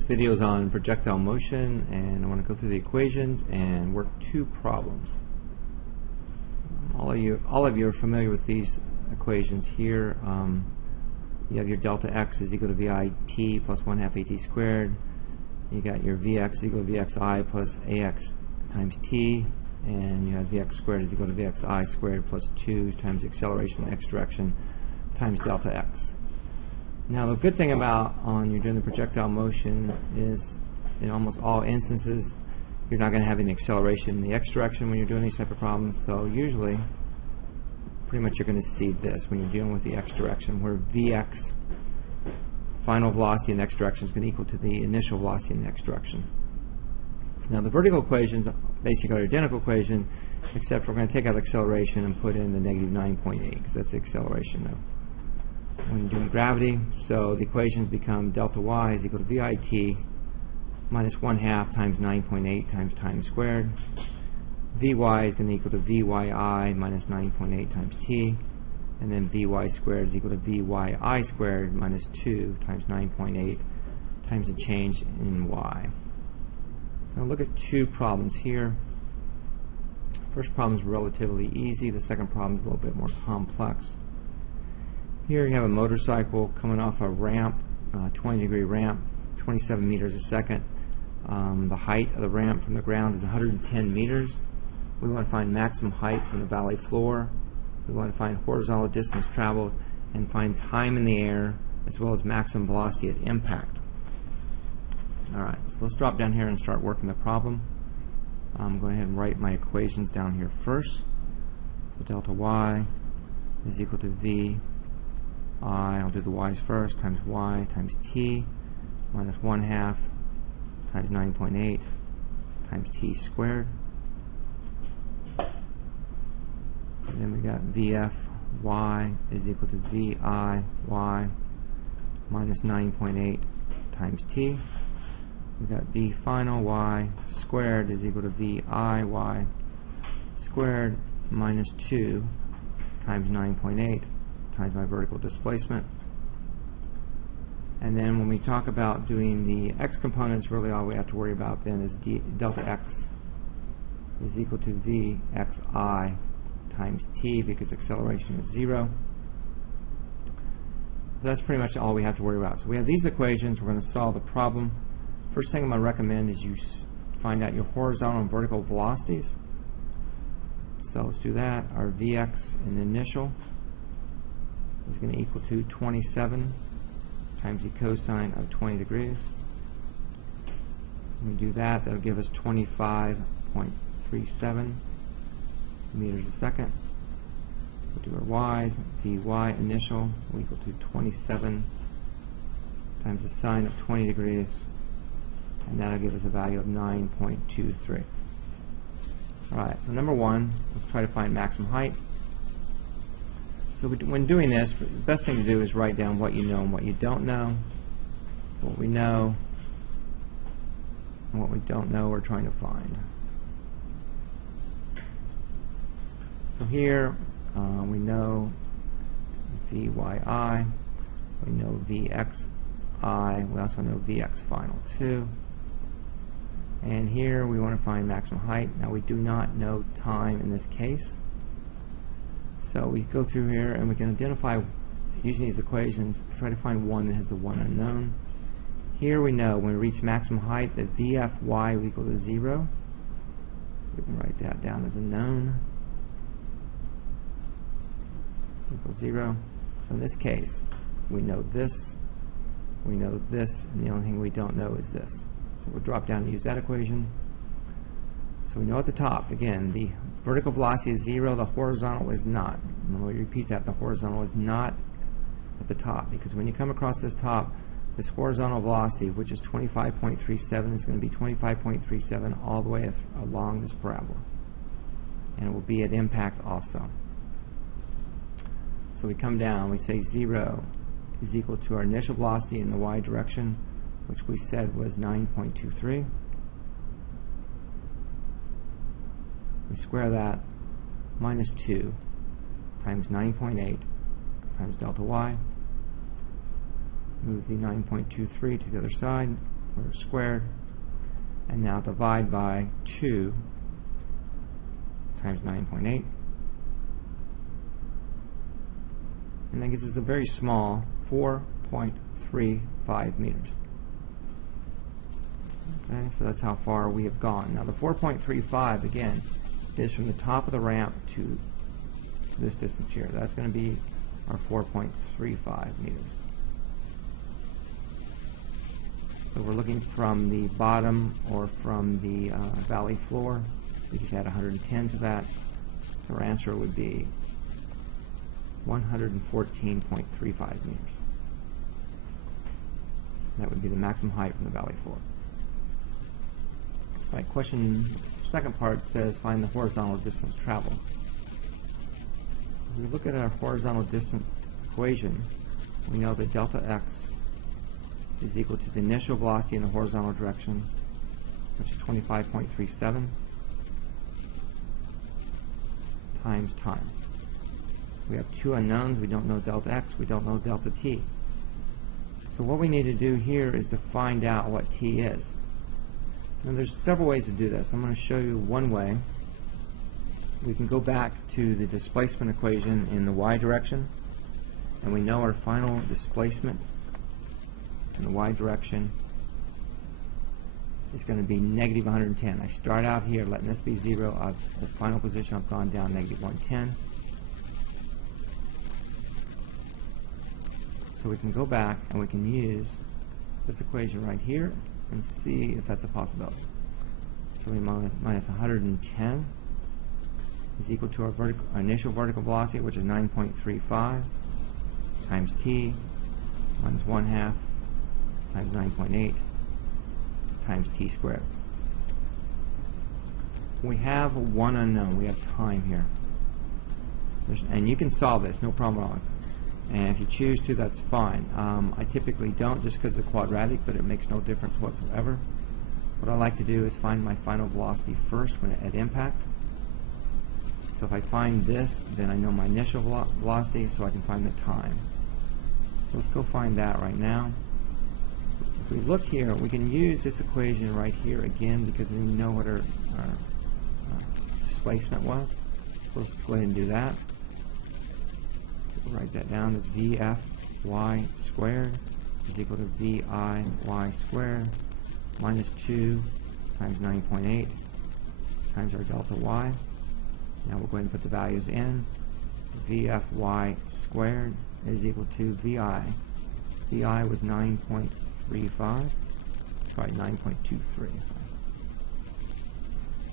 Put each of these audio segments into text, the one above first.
This video is on projectile motion, and I want to go through the equations and work two problems. All of you are familiar with these equations here. You have your delta x is equal to vi t plus 1/2 at squared. You got your vx is equal to vxi plus ax times t, and you have vx squared is equal to vxi squared plus 2 times the acceleration in the x direction times delta x. Now the good thing about you're doing the projectile motion is in almost all instances you're not going to have any acceleration in the x direction when you're doing these type of problems. So usually pretty much you're going to see this when you're dealing with the x direction, where vx, final velocity in the x direction, is going to equal to the initial velocity in the x direction. Now the vertical equations basically are identical equation, except we're going to take out acceleration and put in the negative 9.8 because that's the acceleration of when you're doing gravity. So the equations become delta y is equal to vit minus 1/2 times 9.8 times time squared. Vy is going to equal to vyi minus 9.8 times t, and then vy squared is equal to vyi squared minus 2 times 9.8 times the change in y. So look at two problems here. First problem is relatively easy. The second problem is a little bit more complex. Here you have a motorcycle coming off a ramp, 20-degree ramp, 27 meters a second. The height of the ramp from the ground is 110 meters. We want to find maximum height from the valley floor. We want to find horizontal distance traveled and find time in the air as well as maximum velocity at impact. Alright, so let's drop down here and start working the problem. I'm going ahead and write my equations down here first. So delta y is equal to v I'll do the y's first, times y times t minus 1/2 times 9.8 times t squared. And then we got vf y is equal to vi y minus 9.8 times t. We got v final y squared is equal to vi y squared minus 2 times 9.8 times my vertical displacement. And then when we talk about doing the x components, really all we have to worry about then is delta x is equal to vxi times t, because acceleration is 0. So that's pretty much all we have to worry about. So we have these equations. We're going to solve the problem. First thing I'm going to recommend is you find out your horizontal and vertical velocities. So let's do that. Our vx in the initial is going to equal to 27 times the cosine of 20 degrees. When we do that, that'll give us 25.37 meters a second. We'll do our y's. Vy initial will equal to 27 times the sine of 20 degrees, and that'll give us a value of 9.23. Alright, so number one, let's try to find maximum height. So when doing this, the best thing to do is write down what you know and what you don't know. So what we know and what we don't know we're trying to find. So here we know vyi, we know vxi, we also know vx final too. And here we want to find maximum height. Now we do not know time in this case. So we go through here and we can identify, using these equations, try to find one that has the one unknown. Here we know when we reach maximum height that vfy will equal to 0. So we can write that down as a known. Equals 0. So in this case, we know this, and the only thing we don't know is this. So we'll drop down and use that equation. So we know at the top, again, the vertical velocity is 0, the horizontal is not. And when we repeat that, the horizontal is not at the top, because when you come across this top, this horizontal velocity, which is 25.37, is going to be 25.37 all the way along this parabola. And it will be at impact also. So we come down, we say 0 is equal to our initial velocity in the y direction, which we said was 9.23. We square that, minus 2 times 9.8 times delta y. Move the 9.23 to the other side. or squared, and now divide by 2 times 9.8, and that gives us a very small 4.35 meters. Okay, so that's how far we have gone. Now the 4.35 again is from the top of the ramp to this distance here. That's going to be our 4.35 meters. So we're looking from the bottom or from the valley floor. We just add 110 to that. So our answer would be 114.35 meters. That would be the maximum height from the valley floor. All right, question second part says find the horizontal distance traveled. If we look at our horizontal distance equation, we know that delta x is equal to the initial velocity in the horizontal direction, which is 25.37, times time. We have two unknowns. We don't know delta x, we don't know delta t. So what we need to do here is to find out what t is. Now there's several ways to do this. I'm going to show you one way. We can go back to the displacement equation in the y direction, and we know our final displacement in the y direction is going to be negative 110. I start out here letting this be 0. The final position I've gone down negative 110. So we can go back and we can use this equation right here and see if that's a possibility. So we minus 110 is equal to our initial vertical velocity, which is 9.35, times t minus 1/2 times 9.8 times t squared. We have one unknown. We have time here. And you can solve this, no problem at all. And if you choose to, that's fine. I typically don't, just because it's quadratic, but it makes no difference whatsoever. What I like to do is find my final velocity first when at impact. So if I find this, then I know my initial velocity, so I can find the time. So let's go find that right now. If we look here, we can use this equation right here again because we know what our displacement was. So let's go ahead and do that. Write that down as VFy squared is equal to VIy squared minus 2 times 9.8 times our delta y. Now we'll go ahead and put the values in. VFy squared is equal to VI. VI was 9.35. Sorry, 9.23.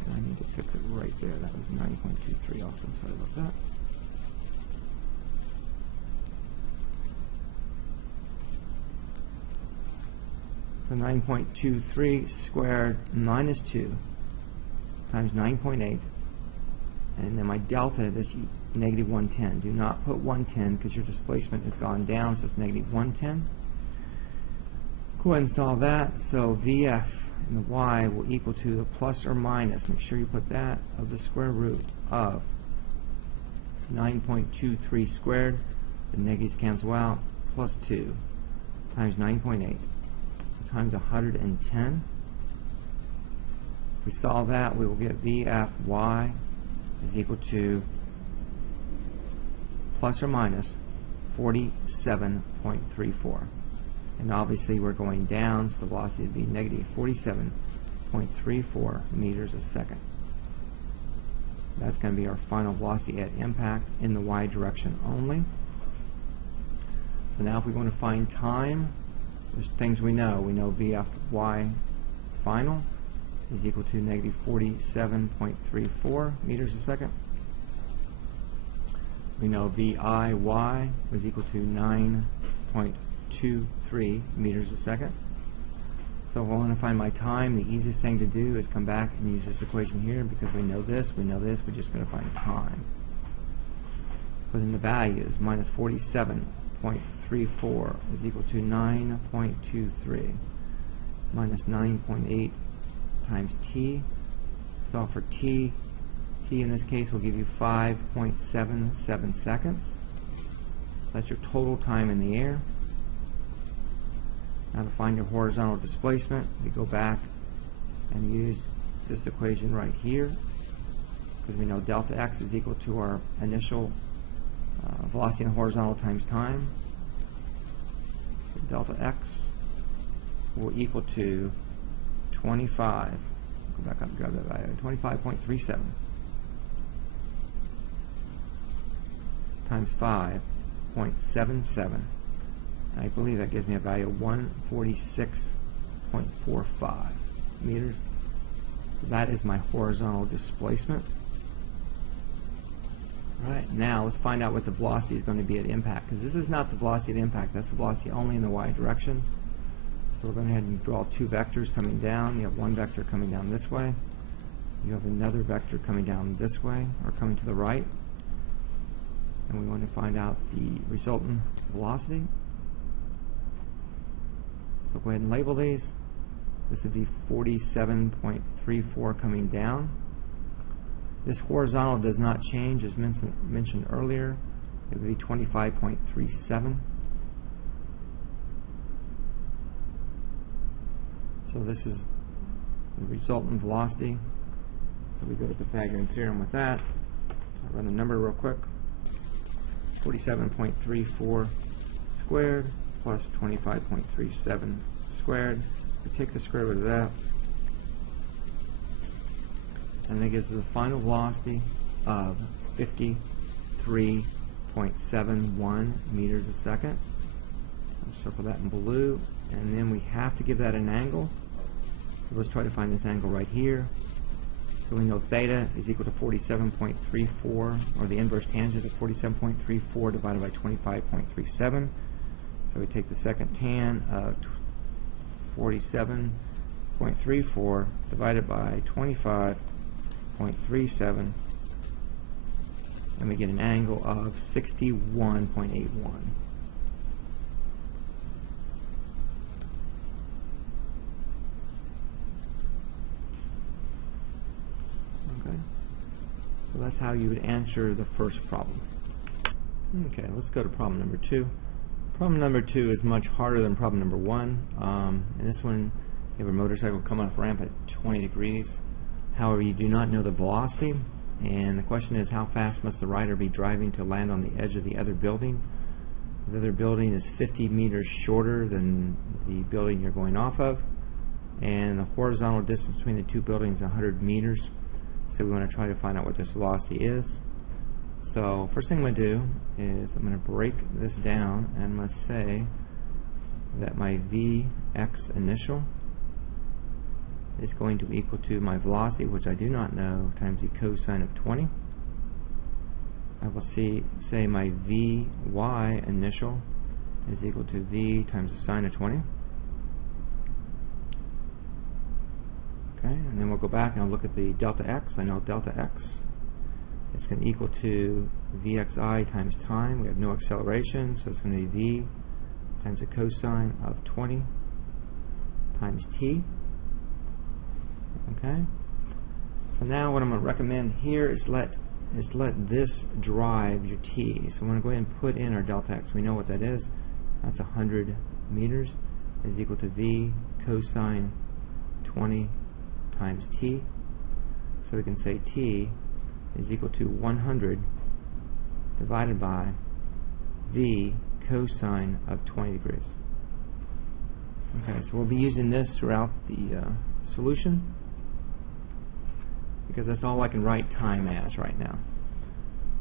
I need to fix it right there. That was 9.23 also. Sorry about that. So 9.23 squared minus 2 times 9.8, and then my delta, this negative 110. Do not put 110 because your displacement has gone down, so it's negative 110. Go ahead and solve that. So VF and the y will equal to the plus or minus, make sure you put that, of the square root of 9.23 squared, the negatives cancel out, plus 2 times 9.8. times 110. If we solve that, we will get VFy is equal to plus or minus 47.34. And obviously we're going down, so the velocity would be negative 47.34 meters a second. That's going to be our final velocity at impact in the y direction only. So now if we want to find time, there's things we know. We know VFy final is equal to negative 47.34 meters a second. We know VIy was equal to 9.23 meters a second. So if I want to find my time, the easiest thing to do is come back and use this equation here because we know this, we're just going to find time. Put in the values, minus 47.34 is equal to 9.23 minus 9.8 times t. Solve for t. T in this case will give you 5.77 seconds. So that's your total time in the air. Now to find your horizontal displacement, we go back and use this equation right here, because we know delta x is equal to our initial velocity in the horizontal times time. So delta x will equal to 25. Go back up and grab that value. 25.37 times 5.77. I believe that gives me a value of 146.45 meters. So that is my horizontal displacement. Alright, now let's find out what the velocity is going to be at impact, because this is not the velocity at impact, that's the velocity only in the y direction. So we're going to go ahead and draw two vectors coming down. You have one vector coming down this way. You have another vector coming down this way, or coming to the right. And we want to find out the resultant velocity. So go ahead and label these. This would be 47.34 coming down. This horizontal does not change, as mentioned earlier. It would be 25.37. So this is the resultant velocity. So we go to the Pythagorean theorem with that. So I'll run the number real quick. 47.34 squared plus 25.37 squared. We take the square root of that, and that gives us the final velocity of 53.71 meters a second. I'll circle that in blue, and then we have to give that an angle. So let's try to find this angle right here. So we know theta is equal to 47.34, or the inverse tangent of 47.34 divided by 25.37. So we take the second tan of 47.34 divided by 25.37, and we get an angle of 61.81. Okay, so that's how you would answer the first problem. Okay, let's go to problem number 2. Problem number 2 is much harder than problem number 1. In this one, you have a motorcycle coming off ramp at 20 degrees. However, you do not know the velocity, and the question is, how fast must the rider be driving to land on the edge of the other building? The other building is 50 meters shorter than the building you're going off of, and the horizontal distance between the two buildings is 100 meters. So we want to try to find out what this velocity is. So first thing I'm going to do is I'm going to break this down, and I'm going to say that my Vx initial is going to equal to my velocity, which I do not know, times the cosine of 20. I will say my Vy initial is equal to V times the sine of 20. Okay, and then we'll go back and I'll look at the delta x. I know delta x is going to equal to Vxi times time. We have no acceleration, so it's going to be V times the cosine of 20 times t. Okay, so now what I'm going to recommend here is let this drive your t. So I'm going to go ahead and put in our delta x. We know what that is. That's 100 meters is equal to V cosine 20 times t. So we can say t is equal to 100 divided by V cosine of 20 degrees. Okay, so we'll be using this throughout the solution, because that's all I can write time as right now.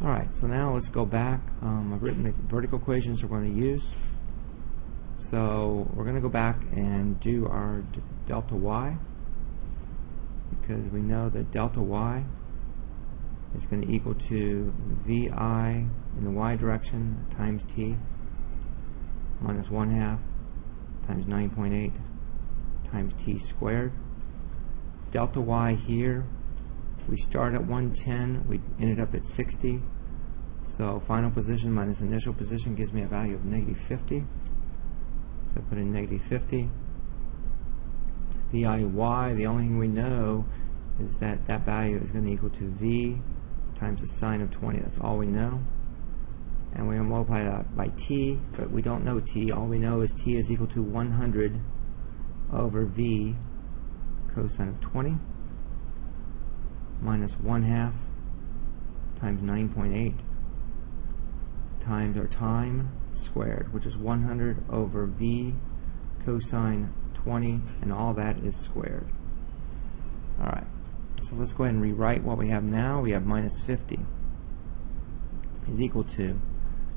Alright, so now let's go back. I've written the vertical equations we're going to use. So we're going to go back and do our delta y, because we know that delta y is going to equal to Vi in the y direction times t minus 1/2 times 9.8 times t squared. Delta y here, we start at 110, we ended up at 60, so final position minus initial position gives me a value of negative 50. So I put in negative 50. Viy, the only thing we know is that that value is going to equal to V times the sine of 20. That's all we know. and we're going to multiply that by t, but we don't know t. All we know is t is equal to 100 over v cosine of 20 minus 1/2 times 9.8 times our time squared, which is 100 over v cosine 20, and all that is squared. Alright, so let's go ahead and rewrite what we have now. We have minus 50 is equal to,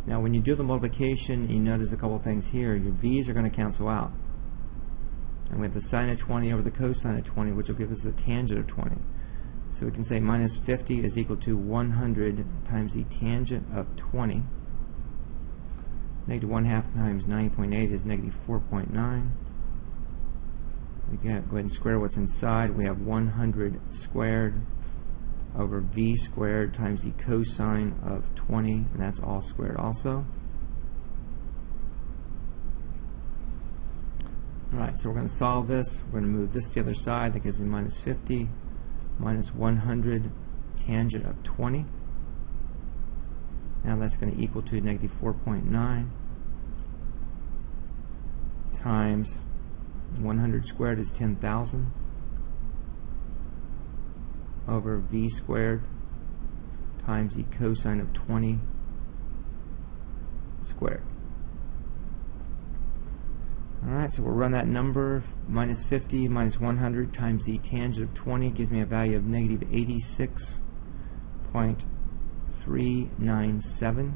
now when you do the multiplication, you notice a couple things here. Your v's are going to cancel out, and we have the sine of 20 over the cosine of 20, which will give us the tangent of 20. So we can say minus 50 is equal to 100 times the tangent of 20. Negative 1/2 times 9.8 is negative 4.9. We can go ahead and square what's inside. We have 100 squared over v squared times the cosine of 20, and that's all squared also. Alright, so we're going to solve this. We're going to move this to the other side. That gives me minus 50 minus 100 tangent of 20. Now that's going to equal to negative 4.9 times 100 squared is 10,000 over v squared times the cosine of 20 squared. Alright, so we'll run that number. Minus 50 minus 100 times the tangent of 20 gives me a value of negative 86.397.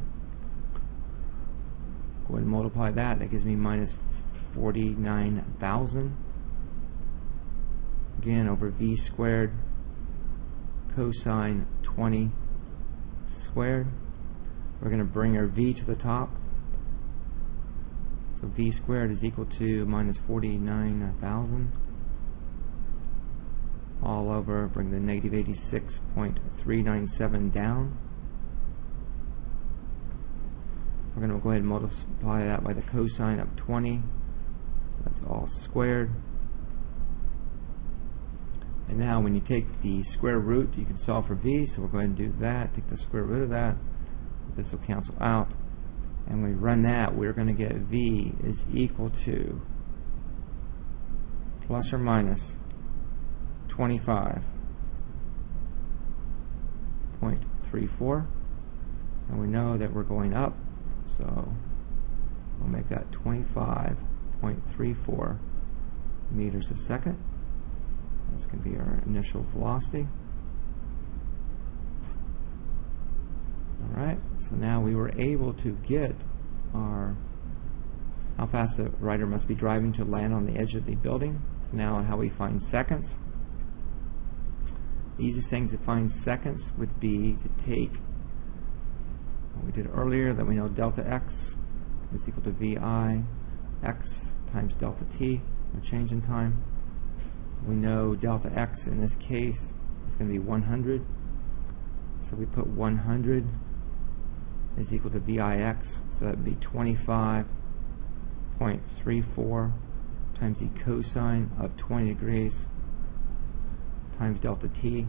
Go ahead and multiply that. That gives me minus 49,000. Again, over v squared cosine 20 squared. We're going to bring our v to the top. So v squared is equal to minus 49,000 all over, bring the negative 86.397 down. We're going to go ahead and multiply that by the cosine of 20. That's all squared. And now when you take the square root, you can solve for v, so we'll go ahead and do that. Take the square root of that. This will cancel out. And when we run that, we're going to get v is equal to plus or minus 25.34. And we know that we're going up, so we'll make that 25.34 meters a second. That's going to be our initial velocity. Alright, so now we were able to get our how fast the rider must be driving to land on the edge of the building. So now how we find seconds. The easiest thing to find seconds would be to take what we did earlier, that we know delta x is equal to vi x times delta t, no change in time. We know delta x in this case is going to be 100, so we put 100 is equal to vix, so that would be 25.34 times the cosine of 20 degrees times delta t.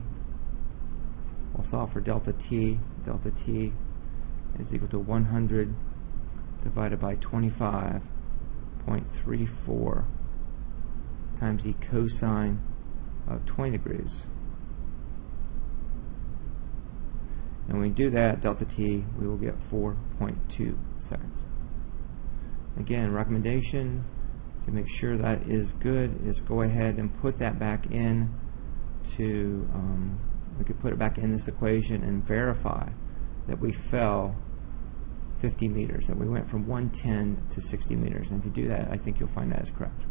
We'll solve for delta t. Delta t is equal to 100 divided by 25.34 times the cosine of 20 degrees. And when we do that, delta t, we will get 4.2 seconds. Again, recommendation to make sure that is good is go ahead and put that back in to, we could put it back in this equation and verify that we fell 50 meters, that we went from 110 to 60 meters. And if you do that, I think you'll find that is correct.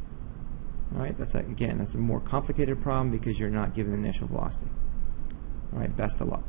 Alright, again, that's a more complicated problem because you're not given the initial velocity. Alright, best of luck.